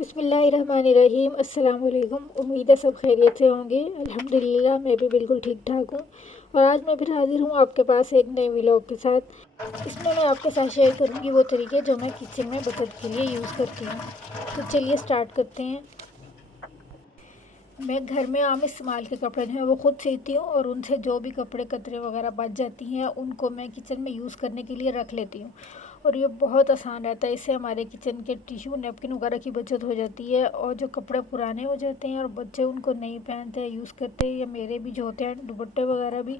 बिस्मिल्लाहिर्रहमानिर्रहीम। अस्सलाम वालेकुम। उम्मीद है सब खैरियत से होंगे। अल्हम्दुलिल्लाह मैं भी बिल्कुल ठीक ठाक हूँ। और आज मैं फिर हाज़िर हूँ आपके पास एक नए व्लॉग के साथ। इसमें मैं आपके साथ शेयर करूँगी वो तरीके जो मैं किचन में बचत के लिए यूज़ करती हूँ। तो चलिए स्टार्ट करते हैं। मैं घर में आम इस्तेमाल के कपड़े जो हैं वो ख़ुद सीती हूँ, और उनसे जो भी कपड़े कतरे वगैरह बच जाती हैं उनको मैं किचन में यूज़ करने के लिए रख लेती हूँ। और ये बहुत आसान रहता है। इससे हमारे किचन के टिश्यू नैपकिन वगैरह की बचत हो जाती है। और जो कपड़े पुराने हो जाते हैं और बच्चे उनको नहीं पहनते यूज़ करते, या मेरे भी जो होते हैं दुपट्टे वगैरह भी,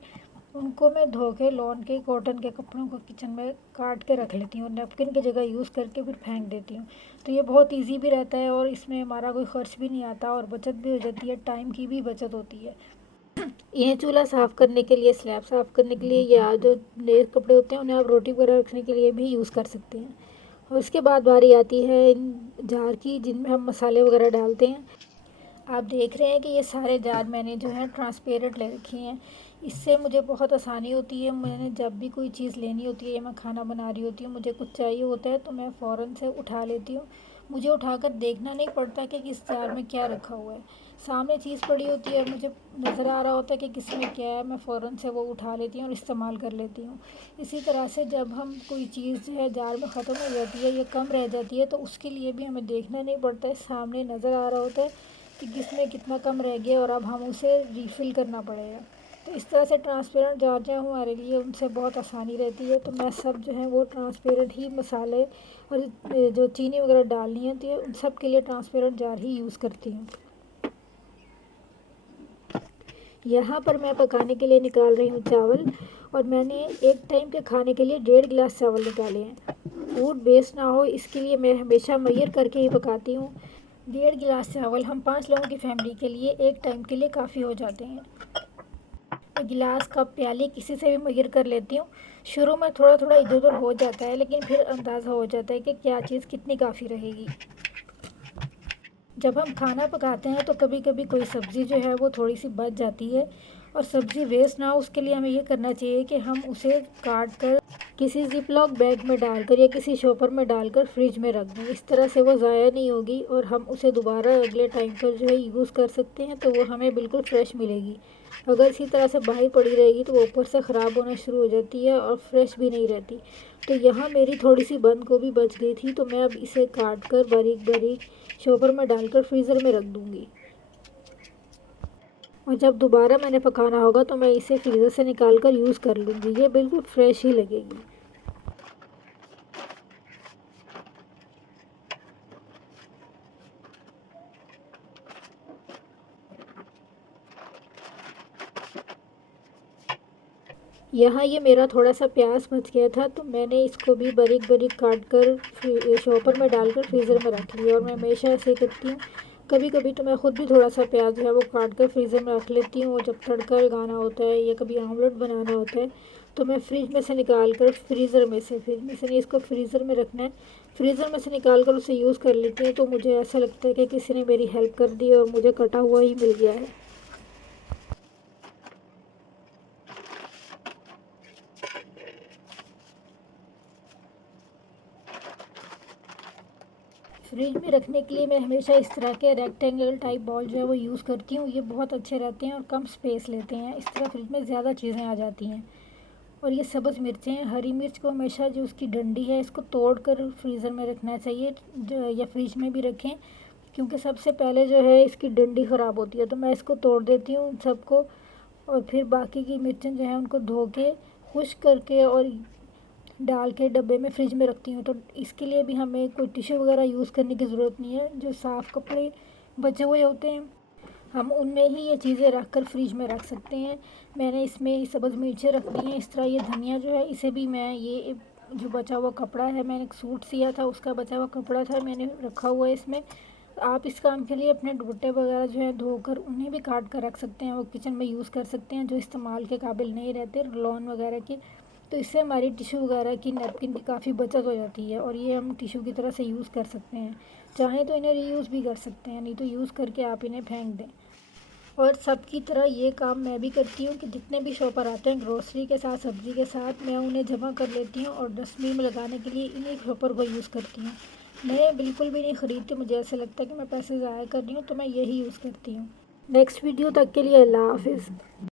उनको मैं धो के लॉन के कॉटन के कपड़ों को किचन में काट के रख लेती हूँ, नैपकिन की जगह यूज़ करके फिर फेंक देती हूँ। तो ये बहुत इजी भी रहता है, और इसमें हमारा कोई ख़र्च भी नहीं आता, और बचत भी हो जाती है, टाइम की भी बचत होती है। ये चूल्हा साफ़ करने के लिए, स्लैब साफ़ करने के लिए, या जो नए कपड़े होते हैं उन्हें आप रोटी वगैरह रखने के लिए भी यूज़ कर सकते हैं। और उसके बाद बारी आती है इन जार की, जिनमें हम मसाले वगैरह डालते हैं। आप देख रहे हैं कि ये सारे जार मैंने जो है ट्रांसपेरेंट ले रखे हैं। इससे मुझे बहुत आसानी होती है। मैंने जब भी कोई चीज़ लेनी होती है, या मैं खाना बना रही होती हूँ, मुझे कुछ चाहिए होता है, तो मैं फ़ौरन से उठा लेती हूँ। मुझे उठाकर देखना नहीं पड़ता कि किस जार में क्या रखा हुआ है। सामने चीज़ पड़ी होती है और मुझे नज़र आ रहा होता है कि किस में क्या है, मैं फ़ौरन से वो उठा लेती हूँ और इस्तेमाल कर लेती हूँ। इसी तरह से जब हम कोई चीज़ जो है जार में ख़त्म हो जाती है या कम रह जाती है, तो उसके लिए भी हमें देखना नहीं पड़ता है, सामने नज़र आ रहा होता है कि किसमें कितना कम रह गया और अब हम उसे रीफ़िल करना पड़ेगा। तो इस तरह से ट्रांसपेरेंट जार जो है हमारे लिए, उनसे बहुत आसानी रहती है। तो मैं सब जो है वो ट्रांसपेरेंट ही मसाले और जो चीनी वगैरह डालनी होती है उन सब के लिए ट्रांसपेरेंट जार ही यूज़ करती हूँ। यहाँ पर मैं पकाने के लिए निकाल रही हूँ चावल, और मैंने एक टाइम के खाने के लिए 1.5 गिलास चावल निकाले हैं। फूड वेस्ट ना हो इसके लिए मैं हमेशा मेजर करके ही पकाती हूँ। 1.5 गिलास चावल हम 5 लोगों की फैमिली के लिए एक टाइम के लिए काफ़ी हो जाते हैं। मैं गिलास, कप, प्याली किसी से भी मेजर कर लेती हूँ। शुरू में थोड़ा थोड़ा इधर उधर हो जाता है, लेकिन फिर अंदाज़ा हो जाता है कि क्या चीज़ कितनी काफ़ी रहेगी। जब हम खाना पकाते हैं तो कभी कभी कोई सब्ज़ी जो है वो थोड़ी सी बच जाती है, और सब्ज़ी वेस्ट ना हो उसके लिए हमें ये करना चाहिए कि हम उसे काट कर किसी ज़िपलॉक बैग में डालकर या किसी शॉपर में डालकर फ्रिज में रख दें। इस तरह से वो ज़ाया नहीं होगी, और हम उसे दोबारा अगले टाइम पर जो है यूज़ कर सकते हैं, तो वो हमें बिल्कुल फ्रेश मिलेगी। अगर इसी तरह से बाहर पड़ी रहेगी तो वो ऊपर से ख़राब होना शुरू हो जाती है और फ्रेश भी नहीं रहती। तो यहाँ मेरी थोड़ी सी बंद गोभी बच गई थी, तो मैं अब इसे काट कर बारीक बारीक शॉपर में डालकर फ्रीज़र में रख दूँगी। और जब दोबारा मैंने पकाना होगा तो मैं इसे फ्रीज़र से निकाल कर यूज़ कर लूँगी। ये बिल्कुल फ्रेश ही लगेगी। यहाँ ये मेरा थोड़ा सा प्याज बच गया था, तो मैंने इसको भी बारीक बारीक काट कर शॉपर में डालकर फ्रीज़र में रख लिया। और मैं हमेशा ऐसे करती हूँ। कभी कभी तो मैं ख़ुद भी थोड़ा सा प्याज जो है वो काट कर फ्रीज़र में रख लेती हूँ, और जब तड़का लगाना होता है या कभी आमलेट बनाना होता है तो मैं फ्रिज में से निकाल कर फ्रीज़र में से, फ्रिज में से नहीं, इसको फ्रीज़र में रखना है, फ्रीज़र में से निकाल कर उसे यूज़ कर लेती हूँ। तो मुझे ऐसा लगता है कि किसी ने मेरी हेल्प कर दी और मुझे कटा हुआ ही मिल गया है। फ्रिज में रखने के लिए मैं हमेशा इस तरह के रेक्टेंगल टाइप बॉल जो है वो यूज़ करती हूँ। ये बहुत अच्छे रहते हैं और कम स्पेस लेते हैं। इस तरह फ्रिज में ज़्यादा चीज़ें आ जाती हैं। और ये सब्ज़ मिर्चें हैं, हरी मिर्च को हमेशा जो उसकी डंडी है इसको तोड़ कर फ्रीज़र में रखना चाहिए, या फ्रिज में भी रखें, क्योंकि सबसे पहले जो है इसकी डंडी ख़राब होती है। तो मैं इसको तोड़ देती हूँ सबको, और फिर बाकी की मिर्चें जो हैं उनको धो के खुश्क करके और डाल के डब्बे में फ्रिज में रखती हूँ। तो इसके लिए भी हमें कोई टिश्यू वगैरह यूज़ करने की ज़रूरत नहीं है। जो साफ़ कपड़े बचे हुए होते हैं हम उनमें ही ये चीज़ें रख कर फ्रिज में रख सकते हैं। मैंने इसमें सब्ज़ मिर्चें रख दी हैं। इस तरह ये धनिया जो है इसे भी मैं, ये जो बचा हुआ कपड़ा है, मैंने एक सूट सिया था उसका बचा हुआ कपड़ा था, मैंने रखा हुआ है इसमें। आप इस काम के लिए अपने दुपट्टे वगैरह जो है धोकर उन्हें भी काट कर रख सकते हैं, वो किचन में यूज़ कर सकते हैं, जो इस्तेमाल के काबिल नहीं रहते, लॉन वगैरह के। तो इससे हमारी टिश्यू वगैरह की, नैपकिन की काफ़ी बचत हो जाती है, और ये हम टिश्यू की तरह से यूज़ कर सकते हैं। चाहें तो इन्हें रीयूज़ भी कर सकते हैं, नहीं तो यूज़ करके आप इन्हें फेंक दें। और सबकी तरह ये काम मैं भी करती हूँ कि जितने भी शॉपर आते हैं ग्रोसरी के साथ, सब्ज़ी के साथ, मैं उन्हें जमा कर लेती हूँ और डस्टबिन में लगाने के लिए इन्हीं शॉपर को यूज़ करती हूँ। मैं बिल्कुल भी नहीं ख़रीदती, मुझे ऐसा लगता है कि मैं पैसे ज़ाया कर रही हूँ, तो मैं यही यूज़ करती हूँ। नेक्स्ट वीडियो तक के लिए अल्लाह हाफ़िज़।